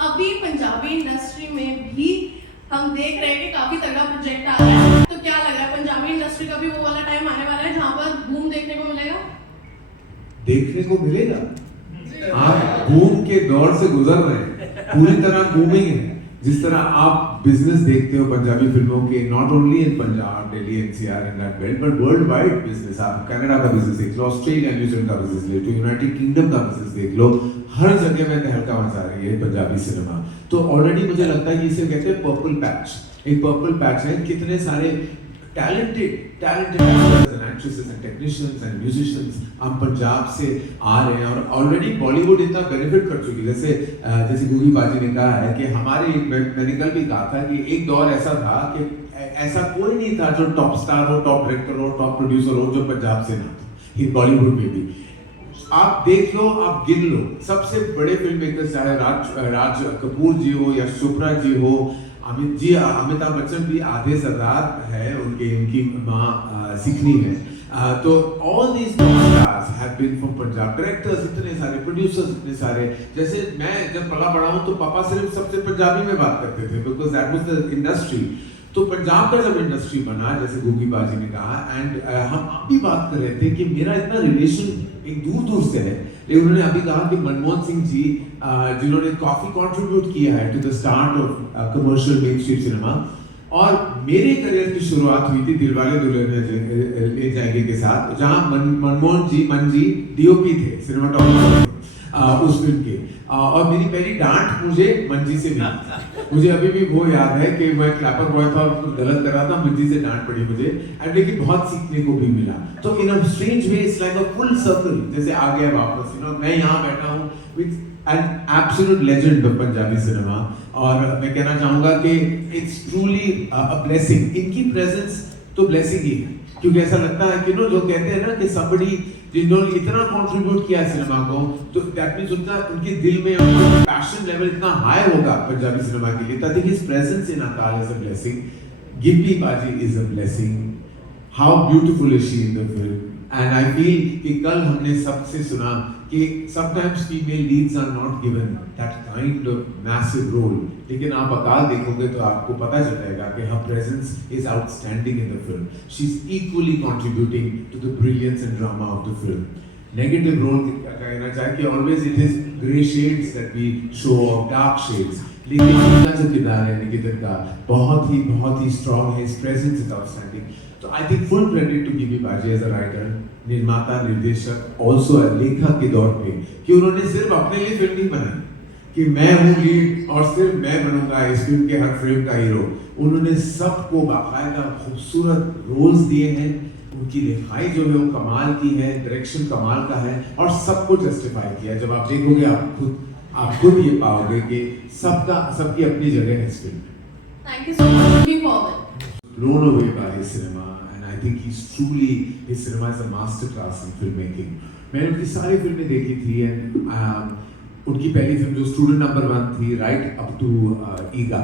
अभी पंजाबी इंडस्ट्री में भी हम देख रहे हैं कि काफी तगड़ा प्रोजेक्ट आ रहा है, तो क्या लग रहा है पंजाबी इंडस्ट्री का भी वो वाला टाइम आने वाला है जहाँ पर बूम देखने को मिलेगा? देखने को मिलेगा। आप बूम के दौर से गुजर रहे हैं, पूरी तरह बूमिंग है। जिस तरह आप बिजनेस देखते हो पंजाबी फिल्मों के, not only in Punjab, Delhi, NCR and that belt, but world wide business. आप कनाडा का बिजनेस देख लो, ऑस्ट्रेलिया, न्यूजीलैंड का बिजनेस देख लो, यूनाइटेड किंगडम का बिजनेस देख लो, हर जगह में तहलका मचा रही है पंजाबी सिनेमा। तो ऑलरेडी मुझे लगता है कि इसे कहते हैं पर्पल पैच। एक पर्पल पैच है, कितने सारे talented actors and actresses and technicians and musicians हम पंजाब से आ रहे हैं, और ऑलरेडी बॉलीवुड इतना बेनिफिट कर चुकी है। जैसे गुगी बाजी ने कहा है कि हमारे, मैंने कल भी कहा था कि एक दौर ऐसा था कि ऐसा कोई नहीं था जो टॉप स्टार हो, टॉप डायरेक्टर हो, टॉप प्रोड्यूसर हो जो पंजाब से ना था, बॉलीवुड में भी। आप देख लो, आप गिन लो, सबसे बड़े फिल्म मेकर चाहे राज कपूर जी हो, यश चोपड़ा जी हो, अमिताभ बच्चन भी आधे सरदार है, उनकी माँ सिखनी है। तो all these stars have been from Punjab, directors इतने सारे, प्रोड्यूसर्स इतने सारे। जैसे मैं जब पला बड़ा हूँ तो पापा सिर्फ सबसे पंजाबी में बात करते थे, because that was the industry. तो पंजाब का जब इंडस्ट्री बना, जैसे गुगी बाजी ने कहा, एंड हम अभी बात कर रहे थे कि मेरा इतना रिलेशन एक दूर दूर से है, लेकिन उन्होंने अभी कहा कि मनमोहन सिंह जी जिन्होंने काफी कंट्रीब्यूट किया है to the start of commercial mainstream cinema, और मेरे करियर की शुरुआत हुई थी दिलवाले दुल्हनिया ले जाएंगे के साथ, जहां मनमोहन जी, मन जी डीओपी थे, सिनेमाटोग्राफर उस फिल्म के। और मेरी पहली डांट मुझे मंजी से मिली। मुझे अभी भी वो याद है कि मैं क्लैपर बॉय था, गलत कर रहा था, मंजी से डांट पड़ी मुझे, एंड लेकिन बहुत सीखने को भी मिला। तो in a strange way it's like a full circle, जैसे आ गया वापस। मैं यहाँ बैठा हूँ with an absolute legend of Punjabi cinema, और मैं कहना चाहूंगा कि इट्स ट्रूली अ ब्लेसिंग। इनकी प्रेजेंस तो ब्लेसिंग ही है, क्योंकि ऐसा लगता है कि जो कहते हैं ना कि somebody जिन्होंने इतना कंट्रीब्यूट किया सिनेमा को, तो दैट मींस उतना उनके दिल में पैशन लेवल इतना हाई होगा पंजाबी सिनेमा के लिए। तो I think his presence in अकाल इज अ ब्लेसिंग, गिप्पी बाजी is a blessing, how beautiful is she in the film. And I feel कि कल हमने सबसे सुना कि sometimes female leads are not given that kind of massive role, लेकिन आप अकाल देखोगे तो आपको पता चल जाएगा कि her presence is outstanding in the film. She's equally contributing to the brilliance and drama of the film. Negative role क्या कहना चाहे कि always it is grey shades that we show, or dark shades, लेकिन इनका जो किरदार है निकेतन का बहुत ही strong है, his presence is outstanding. तो I think full credit to Gippy बाजी as a writer, निर्माता, निर्देशक, also लेखक के दौर पे, कि उन्होंने सिर्फ अपने लिए फिल्म नहीं बनाई कि मैं हूँ लीड और सिर्फ मैं बनूंगा इस फिल्म के हर फ्रेम का हीरो। उन्होंने सबको बाकायदा खूबसूरत रोल्स दिए हैं, उनकी लिखाई जो है वो कमाल की है, डायरेक्शन कमाल का है, और सबको जस्टिफाई किया। जब आप देखोगे आप खुद ये पाओगे कि सबकी अपनी जगह है इस फिल्म में। Thank you so much. Looking forward. Blown away by his cinema, and I think his cinema is a masterclass in filmmaking. मैंने उनकी सारी फिल्में देखी थी, and उनकी पहली फिल्म जो स्टूडेंट नंबर 1 थी, राइट अप टू ईगा,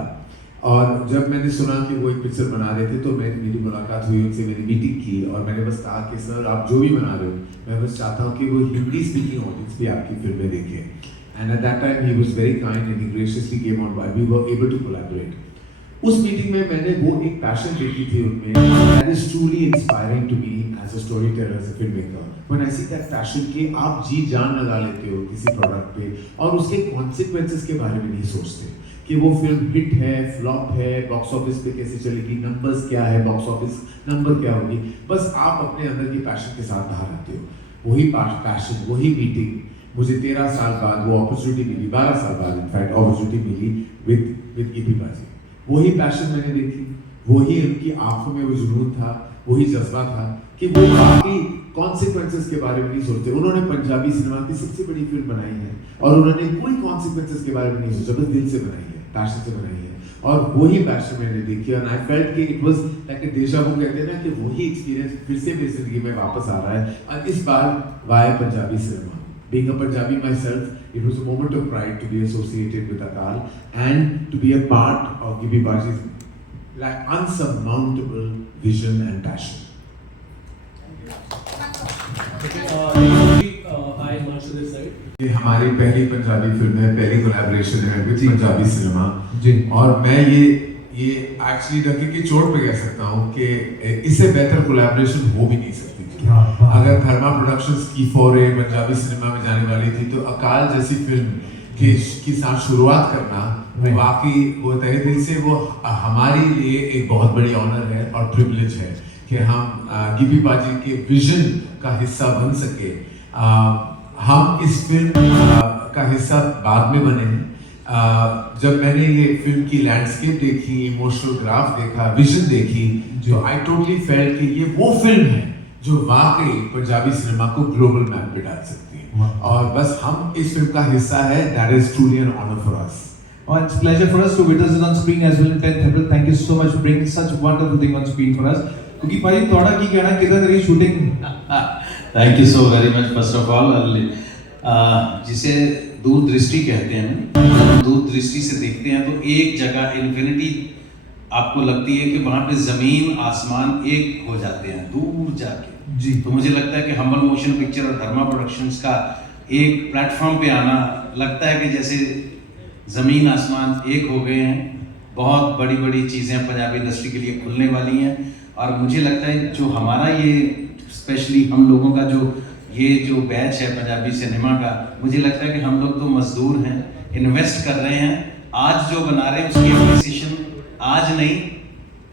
और जब मैंने सुना कि वो एक पिक्चर बना रहे थे तो मेरी मुलाकात हुई उनसे, मैंने मीटिंग की, और मैंने बस कहा कि सर आप जो भी बना रहे हो, मैं बस चाहता हूँ कि वो हिंदी स्पीकिंग ऑडियंस भी आपकी फिल्में देखें। And at that time he was very kind and he graciously came on by. We were able to collaborate. उस मीटिंग में मैंने वो एक पैशन देखी थी उनमें, that is truly inspiring to me as a storyteller, as a filmmaker. When I see that passion कि आप जी जान लगा लेते हो किसी प्रोडक्ट पे, और उसके consequences के बारे में नहीं सोचते कि वो फिल्म हिट है, फ्लॉप है, बॉक्स ऑफिस पे कैसे चलेगी, नंबर्स क्या है, बॉक्स ऑफिस नंबर क्या होगी, बस आप अपने अंदर की पैशन के साथ बाहर आते हो। वही पैशन, वही मीटिंग मुझे 13 साल बाद वो अपॉर्चुनिटी मिली, 12 साल बाद इनफैक्ट अपॉर्चुनिटी मिली विद गिप्पी बाजी। वही पैशन मैंने देखी, वही उनकी आंखों में वो जुनून था, वही जज्बा था कि वो बाकी कॉन्सिक्वेंसेस के बारे में नहीं सोचते। उन्होंने पंजाबी सिनेमा की सबसे बड़ी फिल्म बनाई है, और उन्होंने कोई कॉन्सिक्वेंसेस के बारे में नहीं सोचा, बस दिल से बनाई है, पैशन से बनाई है, और वही पैशन मैंने देखी, और आई फेल्ट कि इट वाज लाइक अ डेजा वू, कहते हैं ना कि वही एक्सपीरियंस फिर से मेरी जिंदगी में वापस आ रहा है, और इस बार वाया Punjabi cinema. Being a Punjabi myself, it was a moment of pride to be associated with Akal and to be a part of Gippy Baji's like unsurmountable vision and passion. Okay, Hi, Himanshu this side. ये हमारी पहली Punjabi film है, पहली collaboration है with ji. Punjabi cinema जी। और मैं ये actually decay की चोट पे कह सकता हूँ कि इससे बेहतर कोलैबोरेशन हो भी नहीं सकती थी। क्या बात। अगर धर्मा प्रोडक्शंस की फॉरे पंजाबी सिनेमा में जाने वाली थी तो अकाल जैसी फिल्म की साथ शुरुआत करना Right. वाकई वो तहे दिल से वो हमारे लिए एक बहुत बड़ी ऑनर है और प्रिविलेज है कि हम गिपी पाजी के विजन का हिस्सा बन सके। हम इस फिल्म का हिस्सा बाद में बने हैं। जब मैंने ये फिल्म की लैंडस्केप देखी, इमोशनल ग्राफ देखा, विजन देखी, तो आई टोटली फेल्ट कि ये वो फिल्म है जो वाकई पंजाबी सिनेमा को ग्लोबल मैप पे डाल सकती है। और बस हम इस फिल्म का हिस्सा है। That is truly an honour for us. Oh, it's a pleasure for us to witness it on screen as well in 10th April. Thank you so much for bringing such wonderful thing on screen for us. क्योंकि भाई थोड़ा की कहना किधर तेरी shooting? Thank you so very much first of all. जिसे दूरदृष्टि कहते हैं ना, जब हम दूरदृष्टि से देखते हैं तो एक जगह इन्फिनिटी आपको लगती है कि वहाँ पे ज़मीन आसमान एक हो जाते हैं दूर जाके। जी। तो मुझे लगता है कि हम्बल मोशन पिक्चर और धर्मा प्रोडक्शंस का एक प्लेटफॉर्म पे आना लगता है कि जैसे ज़मीन आसमान एक हो गए हैं। बहुत बड़ी बड़ी चीज़ें पंजाबी इंडस्ट्री के लिए खुलने वाली हैं और मुझे लगता है जो हमारा ये स्पेशली हम लोगों का जो बैच है पंजाबी सिनेमा का, मुझे लगता है कि हम लोग तो मजदूर हैं, इन्वेस्ट कर रहे हैं। आज जो बना रहे हैं उसकी अप्रिसिएशन आज नहीं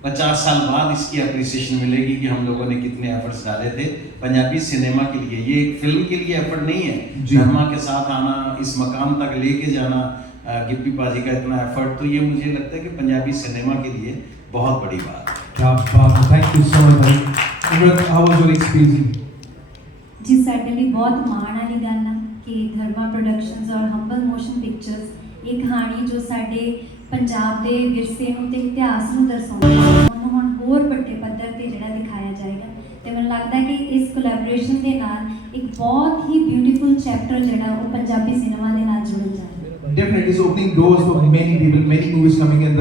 50 साल बाद इसकी अप्रिसिएशन मिलेगी कि हम लोगों ने कितने एफर्ट्स डाले थे पंजाबी सिनेमा के लिए। ये एक फिल्म के लिए एफर्ट नहीं है, धर्मा के साथ आना, इस मकाम तक लेके जाना, गिप्पी पाजी का इतना एफर्ट, तो ये मुझे लगता है कि पंजाबी सिनेमा के लिए बहुत बड़ी बात है। क्या बात है, थैंक यू सो मच भाई। अमृत, हाउ वाज योर एक्सपीरियंस? जी ਸਾਡੇ ਲਈ ਬਹੁਤ ਮਾਣ ਵਾਲੀ ਗੱਲ ਆ ਕਿ ਧਰਮਾ ਪ੍ਰੋਡਕਸ਼ਨਸ ਔਰ ਹੰਬਲ ਮੋਸ਼ਨ ਪਿਕਚਰਸ ਇਹ ਕਹਾਣੀ ਜੋ ਸਾਡੇ ਪੰਜਾਬ ਦੇ ਵਿਰਸੇ ਨੂੰ ਤੇ ਇਤਿਹਾਸ ਨੂੰ ਦਰਸਾਉਂਦੀ ਹੈ ਉਹਨੂੰ ਹੁਣ ਹੋਰ ਵੱਡੇ ਪੱਧਰ ਤੇ ਜਿਹੜਾ ਦਿਖਾਇਆ ਜਾਏਗਾ ਤੇ ਮੈਨੂੰ ਲੱਗਦਾ ਕਿ ਇਸ ਕੋਲੈਬੋਰੇਸ਼ਨ ਦੇ ਨਾਲ ਇੱਕ ਬਹੁਤ ਹੀ ਬਿਊਟੀਫੁਲ ਚੈਪਟਰ ਜਿਹੜਾ ਉਹ ਪੰਜਾਬੀ ਸਿਨੇਮਾ ਦੇ ਨਾਲ ਜੁੜ ਜਾਏਗਾ। Definitely, it's opening doors for many people, many movies coming in.